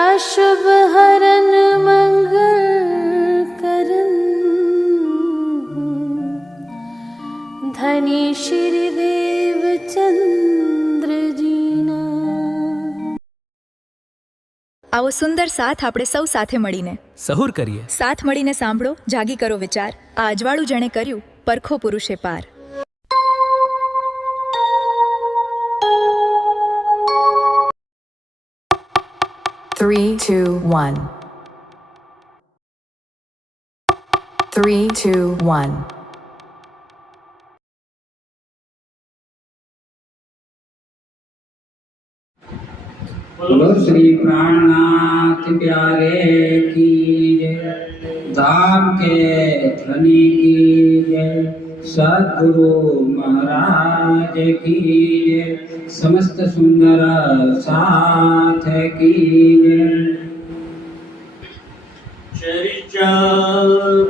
अशुभ हरन मंगल करन धनी श्री देव चंद्र जीना। આવો સુંદર સાથ આપણે સૌ સાથે મળીને સહુર કરીએ. સાથ મળીને સાંભળો, જાગી કરો વિચાર. આ અજવાળું જેણે કર્યું, પરખો પુરુષે પાર. Three, two, one. 3, 2, 1. बोलो श्री प्राणनाथ प्यारे की जय, धाम के धनी की जय, सद्गुरु महाराज की जय, समस्त सुंदर साथ की जय।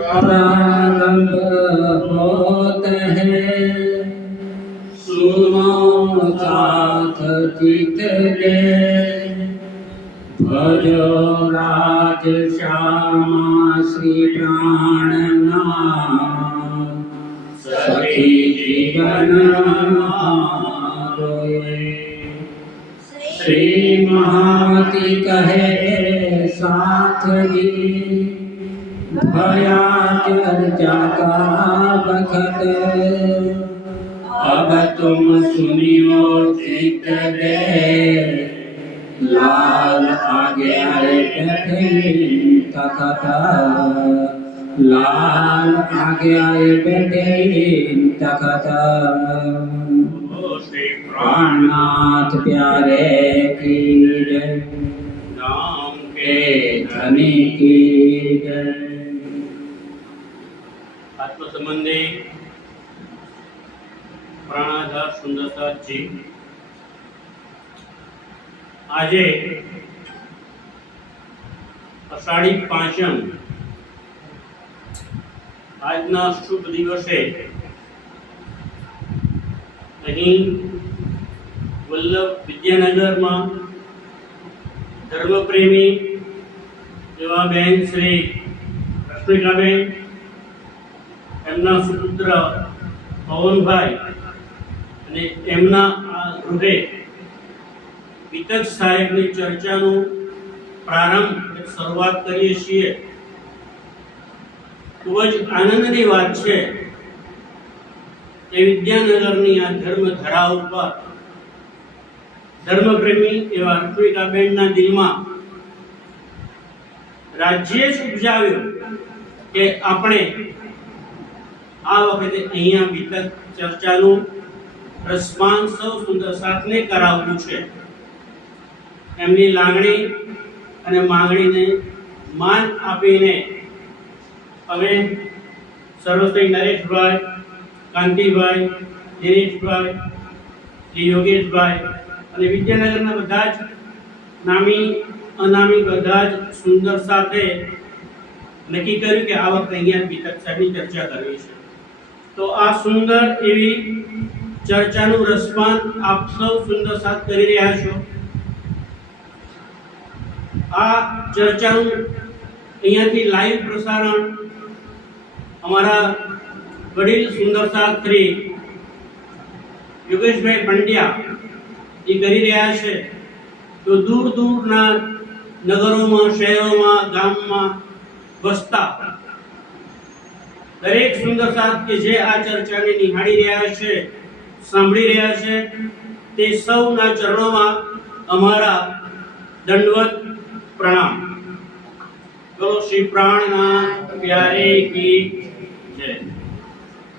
प्रारंभ होते हैं सुनो साथ चित दे, भजो राज श्यामा श्री प्राणनाथ, सखी जीवन रोए। श्री महावती कहे साथ जी, भया चर्चा का बखत, अब तुम सुनियो चित दे, लाल आगे आए बैठे तखत, लाल आगे आए बैठे तखत। प्राणनाथ प्यारे की जय, नाम के धनी की जय। आत्म संबंधी प्राणाधार सुंदरदास जी આજે અષાઢી પાંચમ આજના શુભ દિવસે અહીં વલ્લભ વિદ્યાનગરમાં ધર્મપ્રેમી એવા બેન શ્રી રશ્મિકાબેન, એમના સુપુત્ર પવનભાઈ અને એમના આ ગૃહે વિતક સાહેબની ચર્ચાનો પ્રારંભ શરૂઆત કરીએ છીએ. ખૂબ જ આનંદની વાત છે કે વિદ્યાનગરની આ ધર્મ ધરા ઉપર ધર્મપ્રેમી એવા રશ્મિકાબેનના દિલમાં રાજ્ય જ ઉપજાવ્યો કે આપણે આ વખતે અહીંયા વિતક ચર્ચાનું રસપાન સૌ સુંદર સાથને કરાવવું છે. એમની લાગણી અને માંગણીને માન આપીને અમે સર્વશ્રી નરેશભાઈ, કાંતિભાઈ, દિનેશભાઈ, શ્રી યોગેશભાઈ અને વિદ્યાનગરના બધા જ નામી અનામી બધા જ સુંદર સાથે નક્કી કર્યું કે આ વખતે અહીંયા વિતક સાહેબની ચર્ચા કરવી છે. તો આ સુંદર એવી ચર્ચાનું રસપાન આપ સૌ સુંદર સાથ કરી રહ્યા છો. આ ચર્ચાનું અહીંયાથી લાઈવ પ્રસારણ અમારા વડીલ સુંદર સાથ શ્રી યોગેશભાઈ પંડ્યા એ કરી રહ્યા છે. તો દૂર દૂરના નગરોમાં, શહેરોમાં, ગામમાં વસતા દરેક સુંદર સાથ કે જે આ ચર્ચાને નિહાળી રહ્યા છે, સાંભળી રહ્યા છે, તે સૌના ચરણોમાં અમારા દંડવત प्रणाम. बोलो श्री प्राणनाथ प्यारे की जय.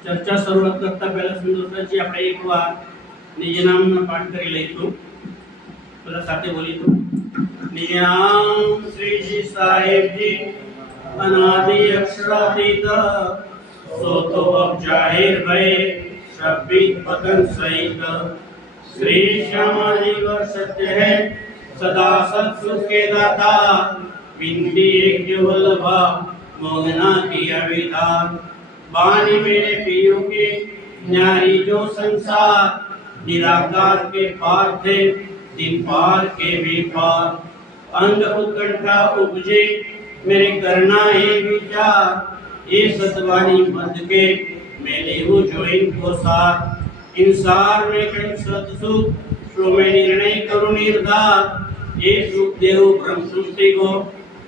चर्चा શરૂઆત કરતા પહેલા સુંદરદાસજી આપણે એકવાર નિજ નામનો પાઠ કરી લઈશું. બધા સાથે બોલીશું. નિજ નામ શ્રી સાહેબજી અનાદિ અક્ષરાતીત, સો તો અબ જાહિર ભય શબ્દિક પતન સહિત, श्री श्यामाजी वर सत्य है सदा सत्सुख के दाता, बिंदी एक वल्लभा मोहना किया विधान, बानी मेरे पियो के न्यारी जो संसार, निराकार के पार थे दिन पार के भी पार, अंग उत्कंठा उपजे मेरे करना है विचार ये सतवानी मत के मैं लेहू जो इनको सार इंसार में कहीं सतसुख सो मैं निर्णय करूं निर्धार ये सुख देहु ब्रह्म सृष्टि को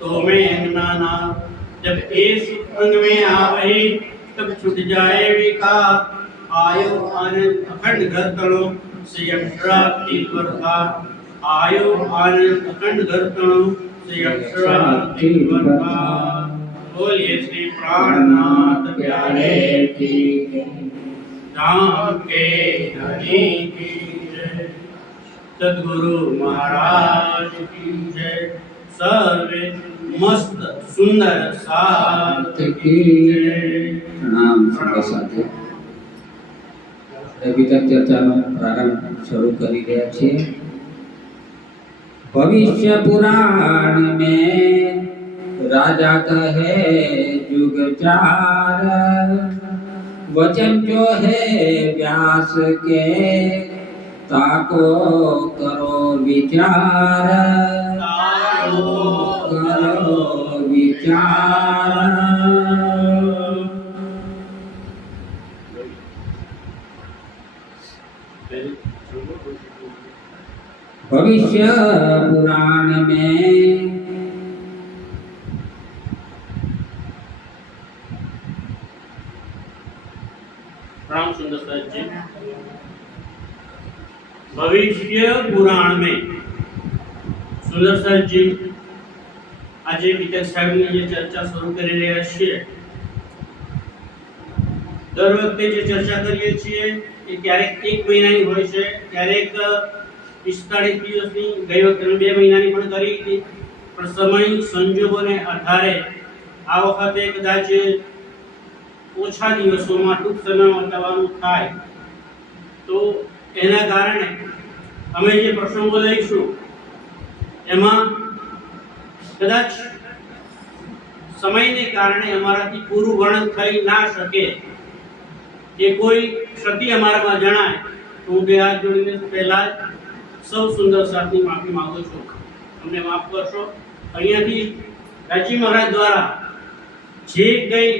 तो मैं अंगना जब ये सुख अंग में आवे तब छूट जाए विकार आयु आनंद अखंड घरतणो संयम श्राप्ति वर्धा आयु आनंद अखंड घरतणो संयम श्राप्ति वर्धा बोलिए श्री प्राणनाथ प्यारे की धाम के धनी की जय सद्गुरु महाराज की जय सर्वे मस्त सुंदर साथ की जय प्रणाम सबका साथी अभी तक चर्चाનો પ્રારંભ શરૂ કરી રહ્યા છીએ भविष्य पुराण में राजा कहे जुग चार वचन जो है व्यास के ताको करो विचार करो विचार भविष्य पुराण में राम सुंदर साहब जी भविष्य पुराण में सुंदर साहब जी આજે પિતા સાહેબની જે ચર્ચા શરૂ કરી રહ્યા છીએ દર વખતે જે ચર્ચા કરીએ છીએ એ ક્યારેક 1 મહિનાની હોય છે ક્યારેક 45 દિવસની ગઈ વખતે 2 મહિનાની પણ કરી હતી પણ સમય સંજોગોને આધારે આ વખતે કદાચ ઓછા દિવસોમાં ટૂંક સમયમાં થવાનું થાય તો એના કારણે અમે જે પ્રસંગો લઈશું એમાં કદાચ સમયને કારણે અમારાથી પૂરું વર્ણન થઈ ના શકે કે કોઈ ક્ષતિ અમારામાં જણાય તો હું બે હાથ જોડીને પહેલા સૌ સુંદર સાથની માફી માંગુ છું અમને માફ કરશો અહીંયાથી રાજી મહારાજ દ્વારા જે કંઈ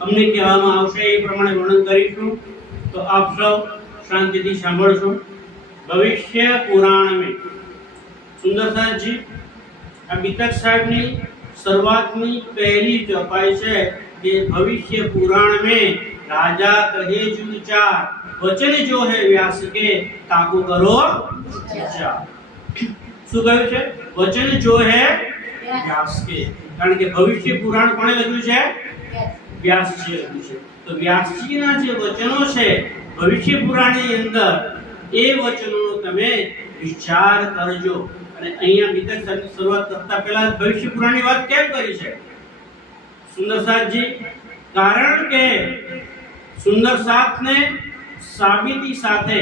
અમને કહેવામાં આવશે એ પ્રમાણે વર્ણન કરીશું તો આપ સૌ શાંતિથી સાંભળશો ભવિષ્ય પુરાણ में સુંદર સાહેબજી આ બીતક સાહેબની શરૂઆતની પહેલી ચોપાઈ છે કે ભવિષ્ય પુરાણ में राजा कहे जुग चार वचन जो है व्यास के ताको करो विचार શું કહ્યું છે વચન જો હે વ્યાસ કે કારણ કે ભવિષ્ય પુરાણ કોણે લખ્યું છે વ્યાસજીએ લખ્યું છે તો વ્યાસજીના જે વચનો છે ભવિષ્ય પુરાણની અંદર એ વચનોનો તમે વિચાર કરજો અને અહીંયા બીતક સાહેબની શરૂઆત કરતા પહેલા ભવિષ્ય પુરાણની વાત કેમ કરી છે સુંદર સાહેબજી કારણ કે સુંદર સાથને સાબિતી સાથે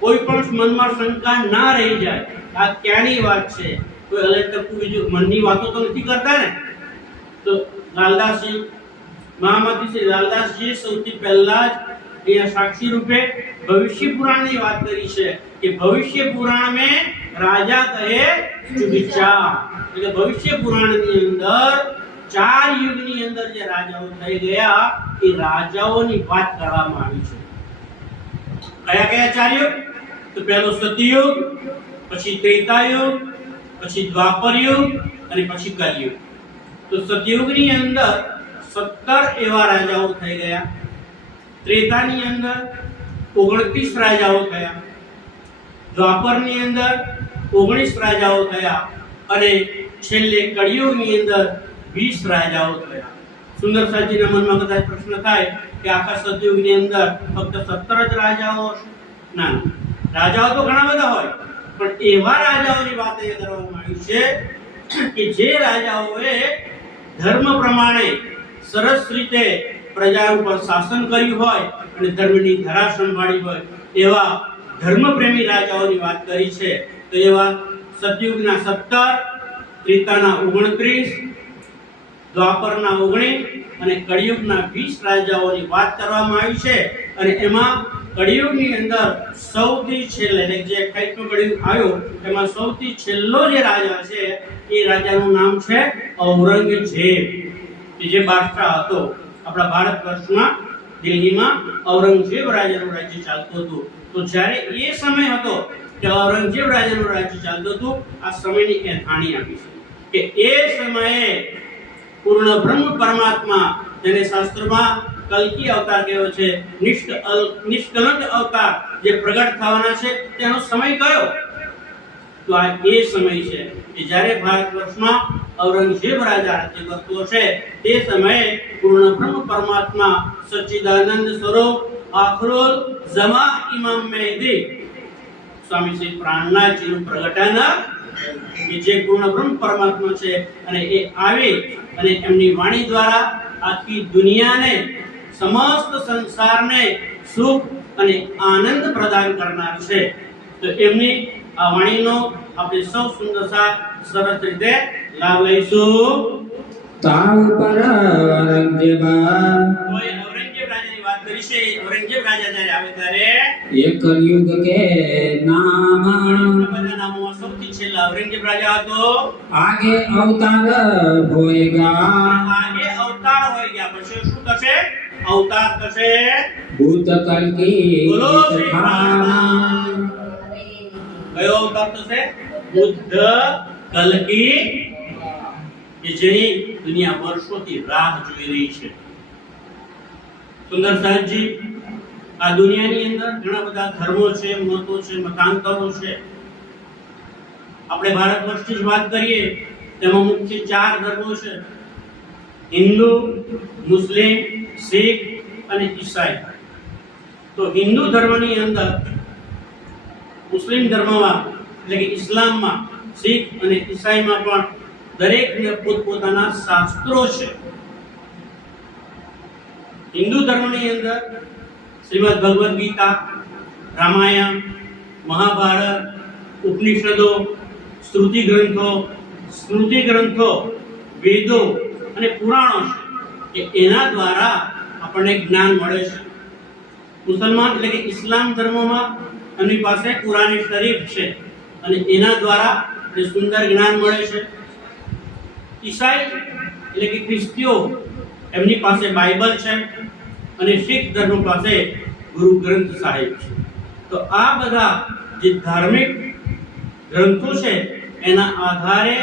કોઈ પણ મનમાં શંકા ના રહી જાય આ ક્યાંની વાત છે કોઈ અલગ તકુ બીજું મનની વાતો તો નથી કરતા ને તો લાલદાસજી મહામતી શ્રી લાલદાસજી સૌથી પહેલા જ અહીંયા સાક્ષી રૂપે ભવિષ્ય પુરાણની વાત કરી છે કે ભવિષ્ય પુરાણ में राजा कहे जुग चार એટલે ભવિષ્ય પુરાણની અંદર 4 યુગની અંદર જે રાજાઓ થઈ ગયા એ રાજાઓની વાત કરવામાં આવી છે કયા કયા 4 યુગ તો પહેલો સતયુગ પછી ત્રેતાયુગ પછી દ્વાપર યુગ અને પછી કલયુગ તો સતયુગની અંદર 17 એવા રાજાઓ થઈ ગયા ત્રેતાની અંદર 29 રાજાઓ થયા દ્વાપરની અંદર 19 રાજાઓ થયા અને છેલ્લે કળિયુગની અંદર 20 રાજાઓ થયા સુંદર સાહેબજીના મનમાં કદાચ પ્રશ્ન થાય કે આખા સતયુગની અંદર ફક્ત 17 જ રાજાઓ ના રાજાઓ તો ઘણા બધા હોય પણ એવા રાજાઓની વાત એ કરવામાં આવી છે કે જે રાજાઓએ ધર્મ પ્રમાણે સરસ રીતે પ્રજા ઉપર શાસન કર્યું હોય અને ધર્મની ધરા સંભાળી હોય એવા ધર્મપ્રેમી રાજાઓની વાત કરી છે તો એવા સતયુગના 17 ત્રેતાના 29 દ્વાપરના 19 અને કળિયુગના 20 રાજાઓની વાત કરવામાં આવી છે અને એમાં કળિયુગની અંદર સૌથી છેલ્લે એટલે જે 28મો કળિયુગ આવ્યો એમાં સૌથી છેલ્લો જે રાજા છે એ રાજાનું નામ છે ઔરંગઝેબ, કે જે બાદશાહ હતો આપણા ભારત વર્ષમાં દિલ્હીમાં ઔરંગઝેબ રાજાનું રાજ્ય ચાલતું હતું. તો જ્યારે એ સમય હતો કે ઔરંગઝેબ રાજાનું રાજ્ય ચાલતું હતું, આ સમયની કહાણી આપી છે કે એ સમયે પૂર્ણ બ્રહ્મ પરમાત્મા, જેને શાસ્ત્રમાં કલ્કી અવતાર કહેવાય છે, નિષ્કલંક અવતાર જે પ્રગટ થવાના છે, તેનો સમય કયો? તો આ એ સમય છે કે જ્યારે ભારત વર્ષમાં ઔરંગઝેબ રાજા રાજ્ય કરતો છે તે સમયે પૂર્ણ બ્રહ્મ પરમાત્મા સચ્ચિદાનંદ સ્વરૂપ આખરુલ ઝમા ઇમામ મહેદી સ્વામી શ્રી પ્રાણનાથજીનું પ્રગટન કે જે પૂર્ણ બ્રહ્મ પરમાત્મા છે અને એ આવી અને એમની વાણી દ્વારા આખી દુનિયાને, સમસ્ત સંસારને સુખ અને આનંદ પ્રદાન કરનાર છે. તો એમની આ વાણીનો આપણે સૌ સુંદરતા સરસ રીતે લાભ લઈશું. તાવ પર ઔરંગઝેબા, કોઈ ઔરંગઝેબ રાજાની વાત કરી છે. ઔરંગઝેબ રાજા જ્યારે આવે ત્યારે એ કલયુગ કે નામ, બધા નામોમાં સૌથી છેલ્લા ઔરંગઝેબ રાજા હતો. આગે અવતાર હોયગા, આગે અવતાર હોય ગયા પછી શું થશે? અવતાર થશે. ભૂત કલ્કી બોલો શ્રી ખાના, કયો અવતાર થશે? બુદ્ધ કલ્કી, કે જેની દુનિયા વર્ષોથી રાહ જોઈ રહી છે. સુંદર સાહેબજી, આ દુનિયાની અંદર ઘણા બધા ધર્મો છે, મતો છે, મતાંતરો છે. આપણે ભારત વર્ષની જ વાત કરીએ તેમાં મુખ્ય 4 ધર્મો છે: હિન્દુ, મુસ્લિમ, શીખ અને ઈસાઈ. તો હિન્દુ ધર્મની અંદર, મુસ્લિમ ધર્મમાં એટલે કે ઇસ્લામમાં, શીખ અને ઈસાઈમાં પણ દરેકને પોતપોતાના શાસ્ત્રો છે. હિન્દુ ધર્મની અંદર શ્રીમદ ભગવદ ગીતા, રામાયણ, મહાભારત, ઉપનિષદો, શ્રુતિ ગ્રંથો, સ્મૃતિ ગ્રંથો, વેદો અને પુરાણો છે કે એના દ્વારા આપણને જ્ઞાન મળે છે. મુસલમાન એટલે કે ઇસ્લામ ધર્મમાં એમની પાસે કુરાન શરીફ છે અને એના દ્વારા આપણે સુંદર જ્ઞાન મળે છે. ઈસાઈ એટલે કે ખ્રિસ્તીઓ, એમની પાસે બાઇબલ છે અને શીખ ધર્મ પાસે ગુરુ ગ્રંથ સાહિબ છે. તો આ બધા જે ધાર્મિક ગ્રંથો છે એના આધારે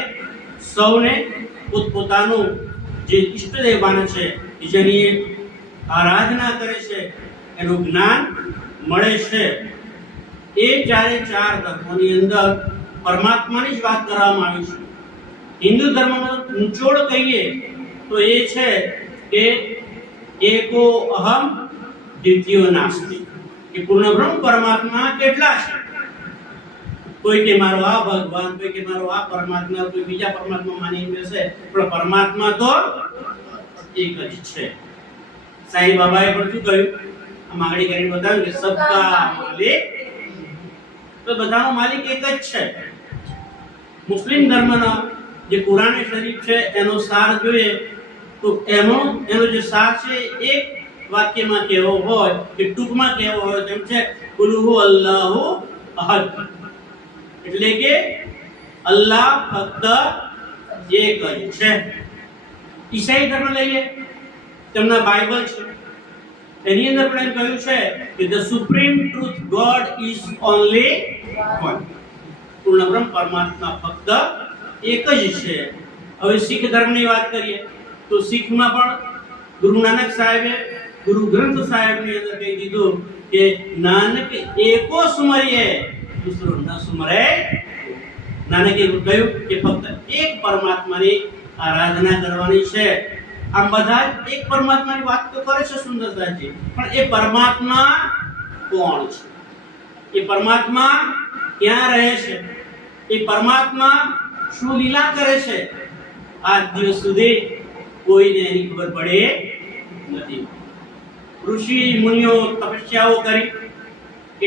સૌને પોતપોતાનું જે ઈષ્ટદેવ માને છે, જેની આરાધના કરે છે, એનું જ્ઞાન મળે છે. એ 4 ધર્મોની અંદર પરમાત્માની જ વાત કરવામાં આવી છે. હિન્દુ ધર્મનો નિચોડ કહીએ તો એ છે કે એકો અહમ દ્વિતીયો નાસ્તિ, કે પૂર્ણ બ્રહ્મ પરમાત્મા કેટલા છે? કોઈ કે મારો આ ભગવાન, કોઈ કે મારો આ પરમાત્મા, કોઈ બીજા પરમાત્મા માની બેસે, પણ પરમાત્મા તો એક જ છે. સાંઈ બાબાએ પણ શું કહ્યું? આ માંગણી કરીને બતાવ્યું કે સબકા માલિક, તો બધાનો માલિક એક જ છે. મુસ્લિમ ધર્મના જે કુરાન શરીફ છે એનો સાર જોઈએ તો એનો જે સાર છે એક વાક્યમાં કહેવો હોય કે ટૂંકમાં કહેવો હોય તેમ છે કુલ હુ અલ્લાહુ અહદ, એટલે કે અલ્લાહ ફક્ત એક જ છે. ઈસાઈ ધર્મ લઈએ, તેમના બાઇબલ છે, એની અંદર પણ એમ કહ્યું છે કે the supreme truth God is only one, પૂર્ણ બ્રહ્મ પરમાત્મા ફક્ત એક જ છે. હવે શીખ ધર્મની વાત કરીએ તો શીખમાં પણ ગુરુ નાનક સાહેબે ગુરુ ગ્રંથ સાહેબની અંદર કહી દીધું કે નાનક એકો સુમરીએ દૂસરો ન સુમરે. નાનકે કહ્યું કે ફક્ત એક પરમાત્માની આરાધના કરવાની છે. આમ બધા એક પરમાત્માની વાત તો કરે છે સુંદરતાજી, પણ એ પરમાત્મા કોણ છે? એ પરમાત્મા ક્યાં રહે છે? એ પરમાત્મા શું લીલા કરે છે? આજ દિવસ સુધી કોઈને એની ખબર પડે નથી. ઋષિ મુનિઓ તપસ્યાઓ કરી,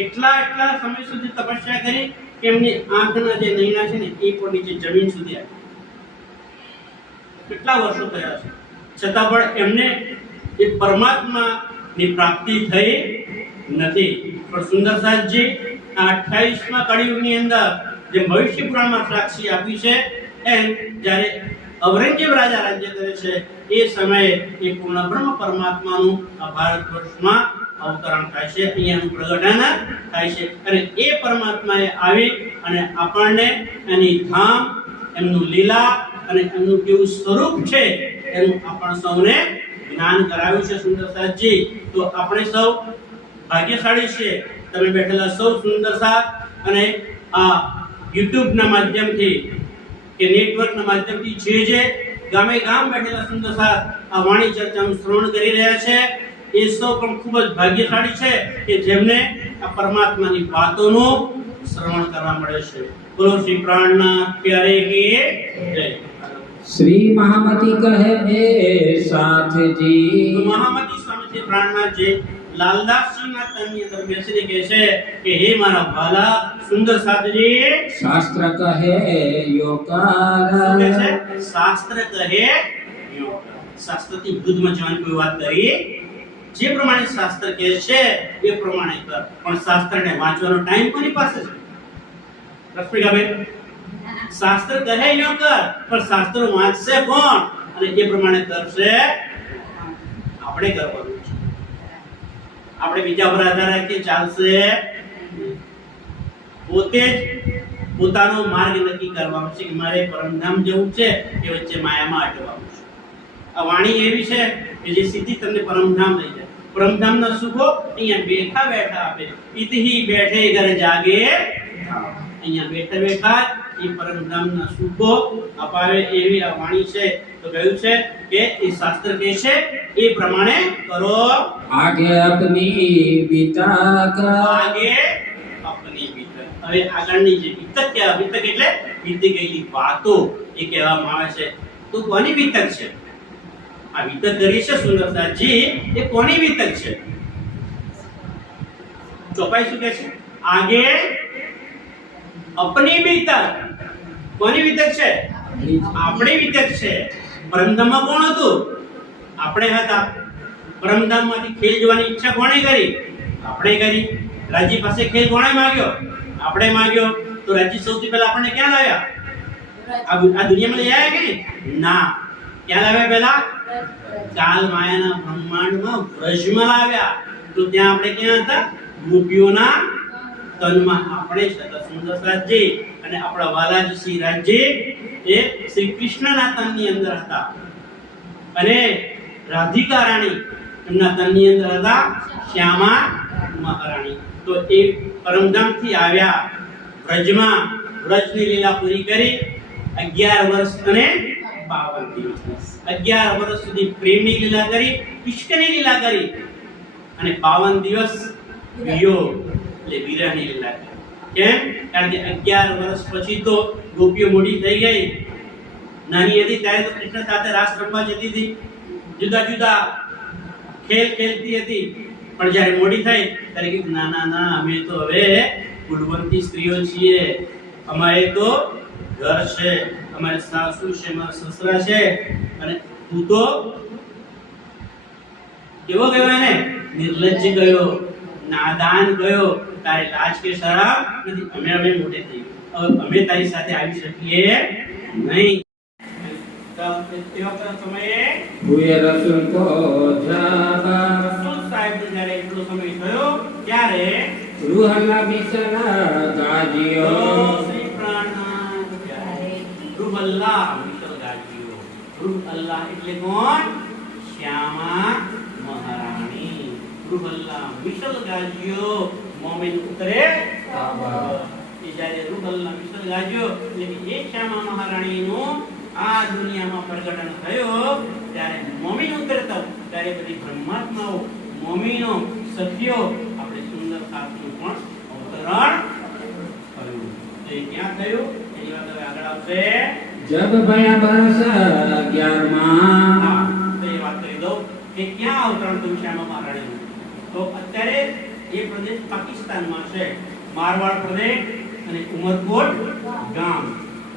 એટલા સમય સુધી તપસ્યા કરી કે એમની આંખના જે નૈના છે ને એ પણ નીચે જમીન સુધી આવી. કેટલા વર્ષો થયા છે, છતાં પણ એમને એ પરમાત્માની પ્રાપ્તિ થઈ નથી. પણ સુંદરસાજી આ 28મા કળિયુગની અંદર જે ભવિષ્ય પુરાણમાં સાક્ષી આપી છે એમ જ્યારે ઔરંગઝેબ રાજા રાજ્ય કરે છે એ સમયે એ પૂર્ણ બ્રહ્મ પરમાત્માનું આ ભારત વર્ષમાં અવતરણ થાય છે, અહીંયાનું પ્રગટન થાય છે અને એ પરમાત્માએ આવી અને આપણને એની ધામ, એમનું લીલા અને એમનું કેવું સ્વરૂપ છે એનું આપણ સૌને જ્ઞાન કરાવ્યું છે સુંદરસાજી. તો આપણે સૌ ભાગ્યશાળી છીએ. તમે બેઠેલા સૌ સુંદરસાદ અને આ YouTube ના માધ્યમથી કે નેટવર્કના માધ્યમથી જે ગામે ગામ બેઠેલા સુંદરસાદ આ વાણી ચર્ચાનું શ્રવણ કરી રહ્યા છે એ સૌ પણ ખૂબ જ ભાગ્યશાળી છે કે જેમને આ પરમાત્માની વાતોનું શ્રવણ કરવા મળે છે. બોલો શ્રી પ્રાણનાથ પ્યારે કી જય. श्री महामती कहे ए साथ जी મહામતી સ્વામી શ્રી પ્રાણનાથ જે લાલદાસજી ના તનની અંદર બેસીને કહે છે કે હે મારા વાલા સુંદર સાધજી, शास्त्र कहे योकार શું કહે છે? શાસ્ત્ર કહે યોગ. શાસ્ત્રથી બુદ્ધમાં જવાની કોઈ વાત કરી, જે પ્રમાણે શાસ્ત્ર કહે છે એ પ્રમાણે કર. પણ શાસ્ત્રને વાંચવાનો ટાઈમ કોની પાસે છે? રશ્મિકાબેન, શાસ્ત્ર કહે યો કર, પણ શાસ્ત્ર વાંચશે કોણ અને એ પ્રમાણે કરશે આપણે કરવાનું છે. આપણે બીજા પર આધાર રાખીએ ચાલશે. પોતે જ પોતાનો માર્ગ નક્કી કરવાનો છે કે મારે પરમધામ જવું છે કે વચ્ચે માયામાં અટવાનું છે. આ વાણી એવી છે કે જે સીધી તમને પરમધામ લઈ જાય. પરમધામના સુખો અહીંયા બેઠા બેઠા આપે. ઇતહી બેઠે ઘર જાગે, અહીંયા બેઠા બેઠા એ પરમધામના સુખો અપાવે એવી આ વાણી છે. તો કહ્યું છે કે એ શાસ્ત્ર કહે છે એ પ્રમાણે કરો. आगे अपनी बीता का આગે અપની વિતક. હવે આગળની જે વિતક કે વિતક એટલે વીતી ગયેલી વાતો એ કહેવામાં આવે છે. તો કોની વિતક છે? આ વિતક કરી છે સુંદરસાજી એ કોની વિતક છે? ચોપાઈ શું કહે છે? આગે અપની વિતક. કોની વિતક છે? આપણી વિતક છે. પરમધામમાં કોણ હતું? આપણે હતા. પરમધામમાંથી ખેલ જોવાની ઈચ્છા કોણે કરી? આપણે કરી. રાજી પાસે ખેલ કોણે માંગ્યો? આપણે માંગ્યો. તો રાજી સૌથી પહેલા આપણને ક્યાં લાવ્યા? આ દુનિયામાં લઈ આવ્યા કે ના? ક્યાં લાવ્યા પહેલા? કાલ માયાના બ્રહ્માંડમાં વ્રજમાં લાવ્યા. તો ત્યાં આપણે ક્યાં હતા? ગોપીઓના તનમાં આપણે જ હતા સુંદરસાજી. અને આપણા વાલાજી શ્રી રાજજી એ શ્રી કૃષ્ણના તનની અંદર હતા અને રાધિકા રાણી એમના તનની અંદર હતા શ્યામા મહારાણી. તો એ પરમધામથી આવ્યા વ્રજમાં, વ્રજની લીલા પૂરી કરી 11 વર્ષ અને 52 દિવસ. 11 વર્ષ સુધી પ્રેમની લીલા કરી, ઇશ્કની લીલા કરી અને 52 દિવસ વિયોગ એટલે વિરહની લીલા કરી. કેમ? કારણ કે 11 વર્ષ પછી તો ગોપીઓ મોટી થઈ ગઈ. નાની હતી ત્યારે તો કૃષ્ણ સાથે રાસ રમવા જતી હતી, જુદા જુદા ખેલ ખેલતી હતી. પણ જ્યારે મોટી થઈ ત્યારે કીધું ના ના ના, અમે તો હવે કુલવંતી સ્ત્રીઓ છીએ. અમારે તો ઘર છે, અમારે સાસુ છે, અમારા સસરા છે અને તું તો કેવો ગયો? એને નિર્લજ્જ ગયો, નાદાન ગયો. તારે લાજ કે શરમ નથી. અમે મોટે થઈ ગયા, હવે અમે તારી સાથે આવી શકીએ નહીં. સમયે हुए रसूल को जागा રસૂલ સાહેબ જ્યારે એટલો સમય થયો ત્યારે रूहला बिसला गाजियो શ્રી પ્રાણનાથ ત્યારે રૂહ અલ્લાહ મિશલ ગાજીઓ. રૂહ અલ્લાહ એટલે કોણ? શ્યામા મહારાણી. રૂહ અલ્લાહ મિશલ ગાજીઓ મોમિન ઉતરે કાબા. એ જ્યારે રૂહ અલ્લાહ મિશલ ગાજીઓ એટલે કે એ શ્યામા મહારાણીનું આ દુનિયામાં પ્રગટન થયો ત્યારે મોમીન ઉતરતા ત્યારે બધી બ્રહ્માત્માઓ, મોમીનો, સખીઓ આપણે સુંદર સાધનું પણ અવતરણ કર્યું. એ ક્યાં થયું એની વાત હવે આગળ આવશે. जब भया बरस 11 હા, તો એ વાત કરી દઉં કે ક્યાં અવતરણ થયું શ્યામા મહારાણીનું. તો અત્યારે એ પ્રદેશ પાકિસ્તાનમાં છે, મારવાડ પ્રદેશ અને ઉમરકોટ ગામ.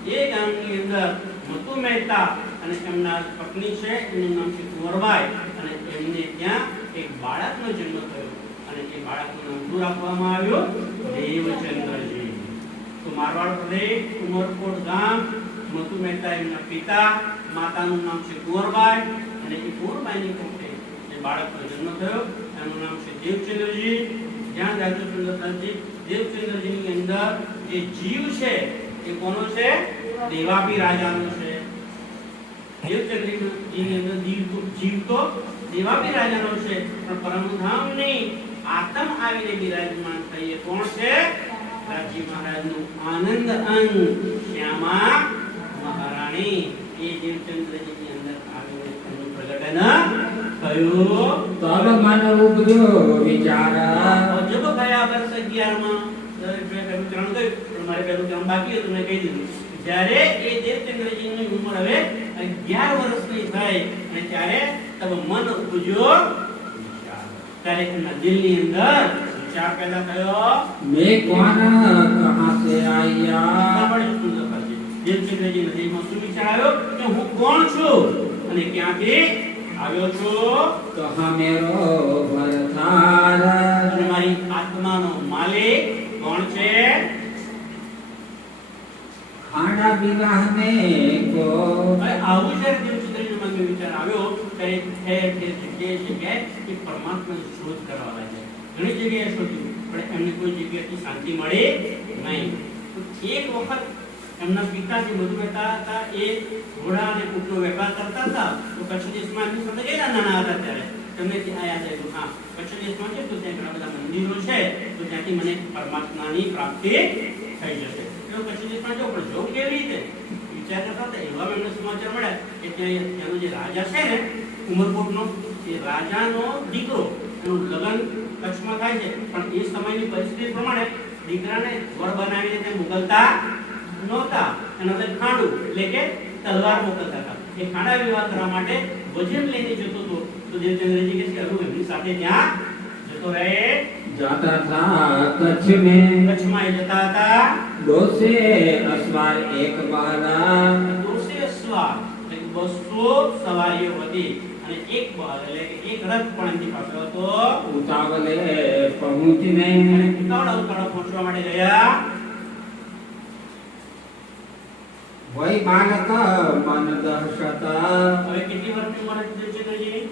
એ ગામની અંદર મતુ મહેતા અને એમના પત્ની છે, એનું નામ છે કુંવરબાઈ અને એમને ત્યાં એક બાળકનો જન્મ થયો અને એ બાળકનું નામ શું રાખવામાં આવ્યું? દેવચંદ્રજી. તો મારવાડ પ્રદેશ ઉમરકોટ ગામ, મતુ મહેતા એમના પિતા, માતાનું નામ છે કુંવરબાઈ, અને એ કુંવરબાઈની કોઠે જે બાળકનો જન્મ થયો એનું નામ છે દેવચંદ્રજી. ધ્યાન રાખજો સુંદરતાજી, દેવચંદ્રજીની અંદર જે જીવ છે એ કોનો છે? દેવાપી રાજાનો છે. દેવચંદ્રજીની અંદર જીવ તો દેવાપી રાજાનો છે, પણ પરમધામની આત્મ આવીને બિરાજમાન થઈ એ કોણ છે? રાજી મહારાજનું આનંદ અંગ શ્યામા મહારાણી. એ દેવચંદ્રજીની અંદર આવીને એનું પ્રગટન થયું. તબ મન ઉપજો વિચાર જબ કયા વર્ષ 11 માં પહેલું ચરણ ગયું, પણ મારે પહેલું ચરણ બાકી હતું, મેં કહી દીધું. જ્યારે એ દેવચંદ્રજીની ઉંમર હવે 11 વર્ષની થઈ અને ત્યારે તબ મન ઉપજો વિચાર. ત્યારે એમના દિલની અંદર વિચાર પેદા થયો, મેં કોણ કહા સે આયા. દેવચંદ્રજીના દિલમાં શું વિચાર આવ્યો કે હું કોણ છું અને ક્યાંથી આવ્યો છું? કહા મેરો ભરથાર. અને મારી આત્માનો માલિક કોણ છે? ખાડા વિવાહ ને કો. હવે આવું જ્યારે દેવચંદ્રજીના મનમાં વિચાર આવ્યો ત્યારે ઠેર ઠેર જગ્યાએ એ પરમાત્માની શોધ કરવા લાગ્યા. ઘણી જગ્યાએ શોધ્યું, પણ એમને કોઈ જગ્યાએથી શાંતિ મળી નહીં. એક વખત એમના પિતા જે મધુ મહેતા હતા એ ઘોડા અને ઊંટનો વેપાર કરતા હતા. તો કચ્છ દેશમાં એમની સાથે ગયા નાના હતા ત્યારે તમને ત્યાં યાદ આવ્યું, હા કચ્છ દેશમાં છે તો ત્યાં ઘણા બધા મંદિરો છે, તો ત્યાંથી મને પરમાત્માની પ્રાપ્તિ થઈ જશે. તો કચ્છ દેશમાં જવું, પણ જવું કેવી રીતે વિચાર કરતા હતા. એવા એમને સમાચાર મળ્યા કે ત્યાંનો જે રાજા છે ને ઉમરકોટનો, એ રાજાનો દીકરો, એનું લગ્ન કચ્છમાં થાય છે, પણ એ સમયની પરિસ્થિતિ પ્રમાણે દીકરાને વર બનાવીને ત્યાં મોકલતા નહોતા. એના બદલે ખાંડું એટલે કે તલવાર મોકલતા હતા. એ ખાંડા વિવાહ કરવા માટે વજન લઈને જતો હતો. તો દેવચંદ્રજી કહે છે કે હું એમની સાથે ત્યાં જતો રહે. જાતા થા કચ્છ में. કચ્છમાં એ જતા હતા. દોસે અસવાર એક બહારા. દોસે અસવાર એટલે 200 સવારીઓ હતી અને એક બહાર એટલે કે એક રથ પણ એમની પાસે હતો. ઉતાવલે પહોંચને. અને ઉતાવળા પહોંચવા માટે ગયા. વહી બાલક મન દર્શતા. હવે કેટલી વર્ષની ઉંમર હતી દેવચંદ્રજી?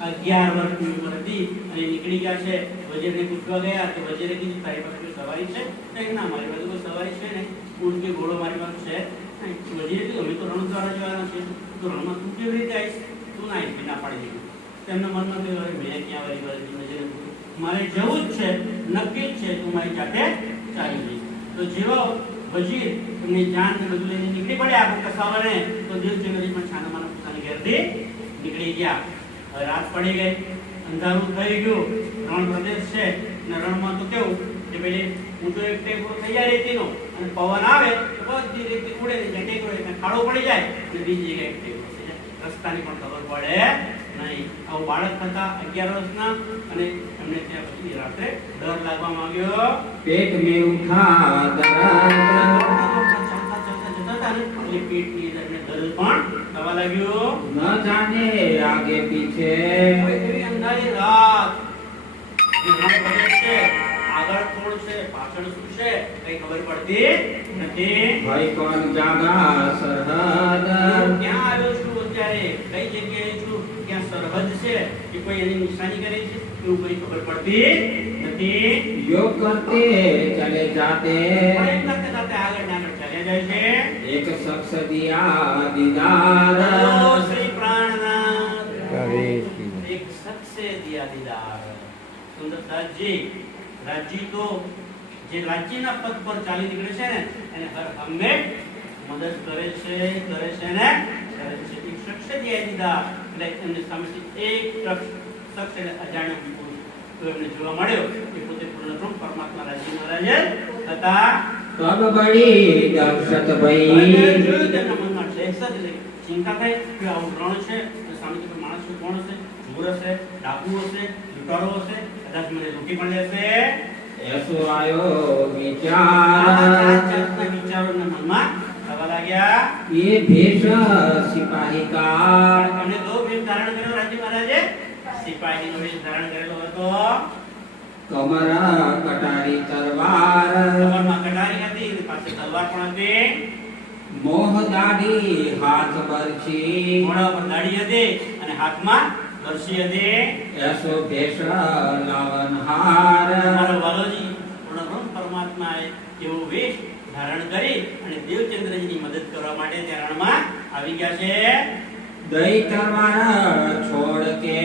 11 વર્ષની ઉંમર હતી અને નીકળી ગયા છે. વજીરને પૂછવા ગયા તો વજીરે કીધું તારી પાસે કોઈ સવારી છે? તો ના, મારી પાસે કોઈ સવારી છે ને, ઊંટ કે ઘોડો મારી પાસે છે નહીં. વજીરે કીધું અમે તો રણદ્વારા જવાના છે, તો રણમાં તું કેવી રીતે આવીશ? તું ના આવી, ના પાડી દીધું. તેમના મનમાં થયું હવે મેં ક્યાં વળી વજીરે મારે જવું જ છે, નક્કી જ છે, તું મારી સાથે ચાલી જઈશ. તો જેવો વજીર એમની જાન ને બધું લઈને નીકળી પડ્યા કસાવાને, તો દેવચંદ્રજી પણ છાનામાના પોતાની ઘરેથી નીકળી ગયા. હવે રાત પડી ગઈ, અંધારું થઈ ગયું, રણ પ્રદેશ છે અને રણમાં તો કેવું કે પેલી ઊંચો એક ટેકરો થઈ જાય રેતીનો અને પવન આવે તો બધી રેતી ઉડે ને જ્યાં ટેકરો એટલે ખાડો પડી જાય અને બીજી જગ્યાએ ટેકરો થઈ જાય. રસ્તાની પણ ખબર પડે નહીં. આવું બાળક હતા 11 વર્ષના અને એમને ત્યાં પછી રાત્રે ડર લાગવા માંગ્યો. પેટ में उठा दर्द. એટલે પેટની અંદર દર્દ પણ થવા લાગ્યો. ન જાને આગે પીછે. હવે એવી અંધારી રાત, જે રણ પ્રદેશ છે, આગળ કોણ છે, પાછળ શું છે, કઈ ખબર પડતી નથી. ભાઈ કોણ જાગા સરહદ. ક્યાં આવ્યો છું અત્યારે, કઈ જગ્યાએ છું, ક્યાં સરહદ છે કે કોઈ એની નિશાની કરી છે, એવું કઈ ખબર પડતી નથી. योग करते चले जाते. પણ એમ કરતે કરતે આગળ ને આગળ ચાલ્યા જાય છે. एक शख्स दिया दीदार. ઓ શ્રી પ્રાણનાથ, એક શખ્સે દિયા દીદાર. સુંદરદાસજી, રાજ્ય તો જે રાજ્યના પદ પર ચાલી નીકળે છે ને એને હર હંમેશ મદદ કરે છે ને કરે છે. એક શખ્સે દિયા દીદાર એટલે એમની સામેથી એક શખ્સ એટલે અજાણ્યો પુરુષ તો એમને જોવા મળ્યો કે પોતે પૂર્ણબ્રહ્મ પરમાત્મા રાજી મહારાજ હતા. तब बड़ी दहशत भई. જોયું તેમના મનમાં દહેશત એટલે ચિંતા થઈ કે આવું રણ છે, સામે કોઈ માણસ કોણ હશે, ચોર હશે, ડાકુ હશે, લૂંટારો હશે, કદાચ મને લૂંટી પણ લેશે. ऐसो आयो विचार. વિચારોના મનમાં થવા લાગ્યા. ये भेष सिपाही का. એમણે દો વેશ ધારણ કર્યો રાજી મહારાજે. સિપાહીનો વેશ ધારણ કરેલો હતો. કમર કટારી તલવાર કમરમાં કટારી હતી એની પાસે તલવાર પણ હતી. મોહ દાઢી હાથ બરછી મોઢા પર દાઢી હતી અને હાથમાં બરછી હતી. એસો ભેષ લાવન હાર અમારો વાલોજી પૂર્ણ બ્રહ્મ પરમાત્માએ એવો વેશ ધારણ કરી અને દેવચંદ્રજીની મદદ કરવા માટે ત્યાં રણમાં આવી ગયા છે. દઈ તલવાર છોડ કે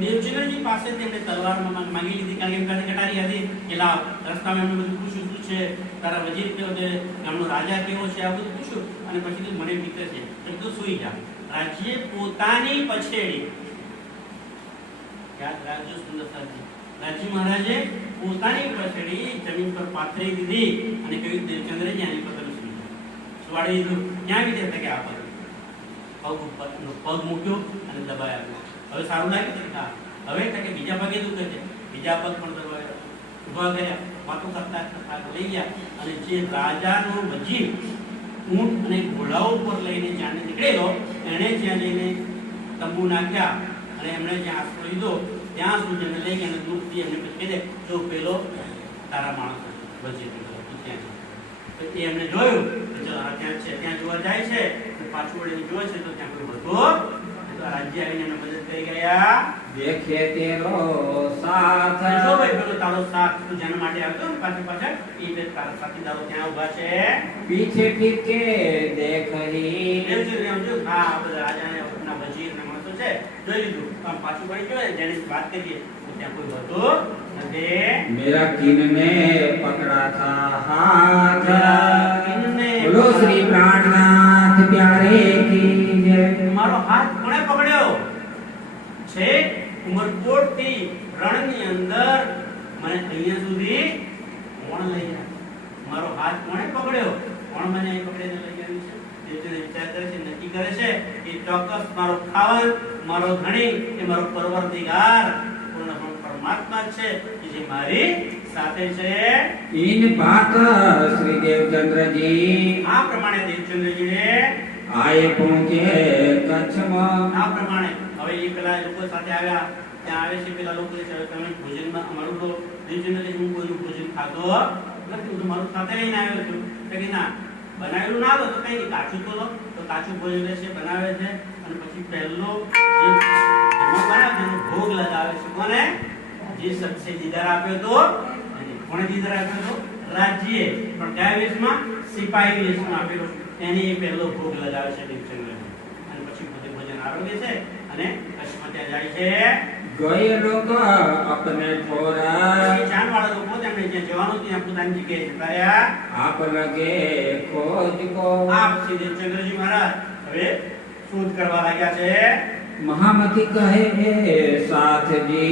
દેવચંદ્રજી પાસે તેમણે તલવાર માંગી લીધી કારણ કે એમ પાસે કટારી હતી. પેલા રસ્તામાં એમણે બધું પૂછ્યું શું છે, તારા વજીર કેવો છે, ગામનો રાજા કેવો છે, આ બધું પૂછ્યું અને પછી કીધું મને મિત્ર છે તો સુઈ જા. રાજ્ય પોતાની પછેડી યાદ રાખજો સુંદરતાજી, રાજી મહારાજે પોતાની પછેડી જમીન પર પાથરી દીધી અને કહ્યું દેવચંદ્રજી આની પર તમે સુઈ જાઓ. સુવાડી દીધું. ક્યાં વિધે કે આ પર પગ ઉપર પગ મૂક્યો અને દબાયા. હવે સારું લાગે છે. હા હવે કે બીજા પગે દુખે છે, બીજા પગ પણ દબાયા. ઉભા કર્યા, વાતો કરતા કરતા લઈ ગયા અને જે રાજાનો વજીર ઊંટ અને ઘોડા ઉપર લઈને જ્યાં નીકળેલો એણે જ્યાં જઈને તંબુ નાખ્યા અને એમણે જ્યાં આશરો લીધો ત્યાં સુધી એમને લઈ ગયા અને દૂરથી એમને કહી દે જો પેલો તારા માણસ વજીર ત્યાં તો એ એમને જોયું ચલો આ ત્યાં છે, ત્યાં જોવા જાય છે પાછું વળીને જોવે છે તો ત્યાં કોઈ હતો તો રાજ્ય આવીને એમને મદદ કરી ગયા. દેખે તેરો સાથ જો ભાઈ પેલો તારો સાથ તું જેના માટે આવતો ને પાછળ પાછળ એ બે તારા સાથીદારો ત્યાં ઊભા છે. પીછે પીકે દેખરી દેવજી સમજો હા આ બધા રાજાને ના વજીર ને માણસો છે જોઈ લીધું આમ પાછું વળી જોવે જેની વાત કરીએ તો ત્યાં કોઈ હતો નથી. मेरा किनने पकड़ा था हाथ किनने बोलो श्री प्राणनाथ प्यारे की जय. મારો હાથ કોણે પકડ્યો છે? ઉમરકોટ થી રણની અંદર મને અહીંયા સુધી કોણ લઈ ગયા? મારો હાથ કોણે પકડ્યો? કોણ મને અહીં પકડીને લઈ ગયું છે? દેવજીને વિચાર કરે છે, નક્કી કરે છે કે ચોક્કસ મારો ખાવન, મારો ધણી એ મારો પરવરદિગાર પૂર્ણ પરમાત્મા છે જે મારી સાથે છે. इन बात श्री देवचंद्र जी આ પ્રમાણે દેવચંદ્રજીને आए पहुंचे कच्छ में. આ પ્રમાણે હવે એ પેલા લોકો સાથે આવ્યા. ત્યાં આવે છે પેલા લોકો છે તમે ભોજનમાં અમારું તો દેવચંદ્રજી હું કોઈનું ભોજન ખાતો નથી, હું મારું સાથે લઈને આવ્યો છું. તો કે ના બનાવેલું ના લો તો કઈ નહીં, કાચું તો લો. તો કાચું ભોજન લે છે, બનાવે છે અને પછી પહેલો જે જમવા બનાવે તેનો ભોગ લગાવે છે. કોને? જે શખ્સે દીદાર આપ્યો તો કોણે દીદાર આપ્યો તો? રાજ્યે. પણ કયા વેશમાં? સિપાહી વેશમાં આપેલો. એની પહેલો ભોગ લગાવે છે દેવચંદ્રજી અને પછી બધે ભોજન આરોગે છે અને કચ્છમાં ત્યાં જાય છે. गए लोग अपने ठोरा એ જાનવાળા લોકો તેમને જ્યાં જવાનું ત્યાં પોતાની જગ્યાએ જતા રહ્યા. आप लगे खोज को. આ પછી દેવચંદ્રજી મહારાજ હવે શોધ કરવા લાગ્યા છે. महामती कहे साथ जी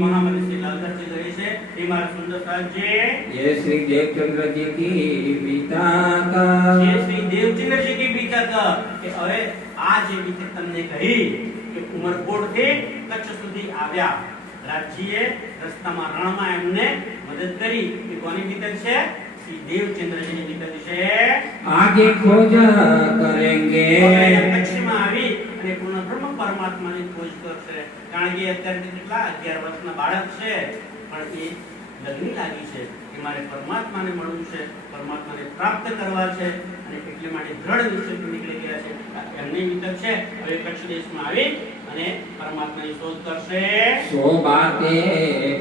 મહામંત્રી શ્રી લાલધરજી કહે છે એ મારા સુંદર સાહેબજી ये श्री देवचंद्र जी की पिता का જે શ્રી દેવચંદ્રજી કી બીતક કે હવે આ જે બીતક તમને કહી કે ઉમરકોટ થી કચ્છ સુધી આવ્યા. રાજ્યએ રસ્તામાં રણમાં એમને મદદ કરી. એ કોની બીતક છે? શ્રી દેવચંદ્રજીની બીતક છે. आगे खोज करेंगे. કચ્છમાં આવી અને પૂર્ણ બ્રહ્મ પરમાત્માની ખોજ કરશે. કારણ કે અત્યારે કેટલા 11 વર્ષના બાળક છે પણ એ લગ્ન લાગી છે કે મારે પરમાત્માને મળવું છે, પરમાત્માને પ્રાપ્ત કરવા છે અને એટલે માટે દ્રઢ નિશ્ચયથી નીકળી ગયા છે. એમની વિતક છે હવે કચ્છ દેશમાં આવી અને પરમાત્માની શોધ કરશે. सो बातें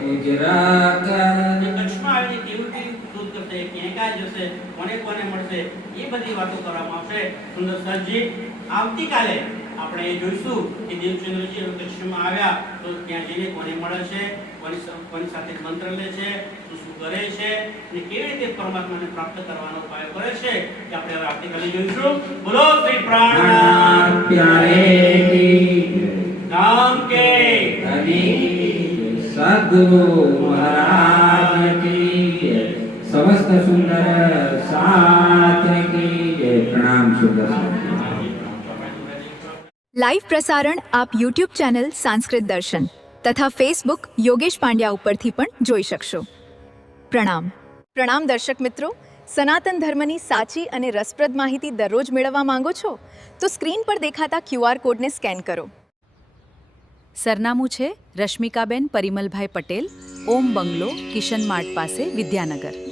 गुजरात અને કચ્છમાં આવીને કેવી કેવી શોધ કરશે, ક્યાં જશે, કોને કોને મળશે, એ બધી વાતો કરવામાં આવશે. સુંદર સરજી આવતીકાલે આપણે એ જોઈશું કે દેવચંદ્રજી હવે કચ્છમાં આવ્યા તો ત્યાં જઈને કોને મળે છે, કોની સાથે મંત્ર લે છે, શું કરે છે અને કેવી રીતે પરમાત્માને પ્રાપ્ત કરવાનો ઉપાય કરે છે કે આપણે હવે આવતીકાલે જોઈશું. બોલો શ્રી પ્રાણનાથ प्यारे की નામ કે हरि सद्गुरु महाराज की समस्त सुंदर साथ की जय. प्रणाम सुंदर લાઈવ પ્રસારણ આપ યુટ્યુબ ચેનલ સંસ્કૃત દર્શન તથા ફેસબુક યોગેશ પાંડ્યા ઉપરથી પણ જોઈ શકશો. પ્રણામ. પ્રણામ દર્શક મિત્રો. સનાતન ધર્મની સાચી અને રસપ્રદ માહિતી દરરોજ મેળવવા માંગો છો તો સ્ક્રીન પર દેખાતા QR કોડને સ્કેન કરો. સરનામું છે રશ્મિકાબેન પરિમલભાઈ પટેલ, ઓમ બંગલો, કિશન માર્ટ પાસે, વિદ્યાનગર.